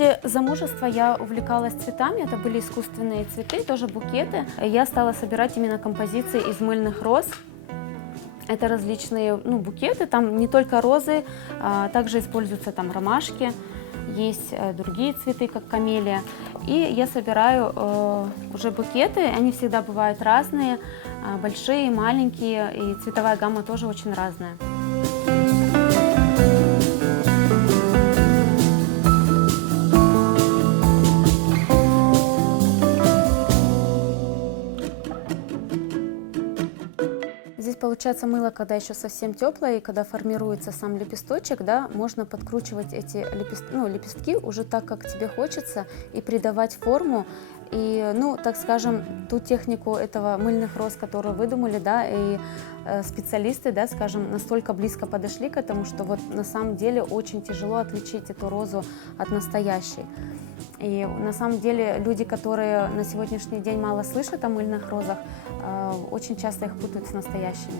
После замужества я увлекалась цветами, это были искусственные цветы, тоже букеты. Я стала собирать именно композиции из мыльных роз. Это различные букеты, там не только розы, также используются там ромашки, есть другие цветы, как камелия. И я собираю уже букеты, они всегда бывают разные, большие, маленькие, и цветовая гамма тоже очень разная. Здесь получается мыло, когда еще совсем теплое, и когда формируется сам лепесточек, да, можно подкручивать эти лепестки уже так, как тебе хочется, и придавать форму. И, так скажем, ту технику этого мыльных роз, которую выдумали, да, и специалисты, да, скажем, настолько близко подошли к этому, что вот на самом деле очень тяжело отличить эту розу от настоящей. И на самом деле люди, которые на сегодняшний день мало слышат о мыльных розах, очень часто их путают с настоящими.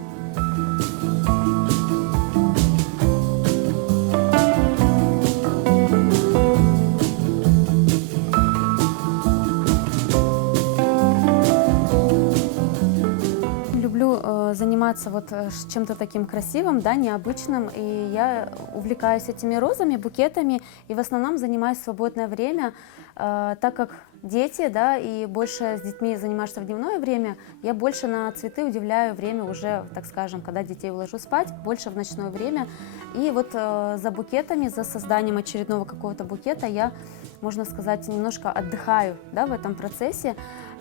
Люблю заниматься вот чем-то таким красивым, да, необычным, и я увлекаюсь этими розами, букетами, и в основном занимаюсь в свободное время, так как дети, да, и больше с детьми занимаешься в дневное время, я больше на цветы уделяю время уже, так скажем, когда детей уложу спать, больше в ночное время. И вот за букетами, за созданием очередного какого-то букета я, можно сказать, немножко отдыхаю, да, в этом процессе.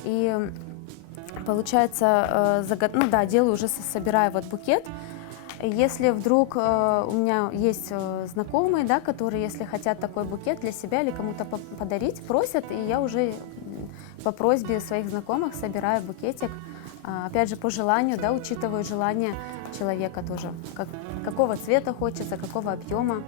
И получается, делаю уже, собираю вот букет. Если вдруг у меня есть знакомые, да, которые, если хотят такой букет для себя или кому-то подарить, просят, и я уже по просьбе своих знакомых собираю букетик. Опять же, по желанию, да, учитываю желание человека тоже, какого цвета хочется, какого объема.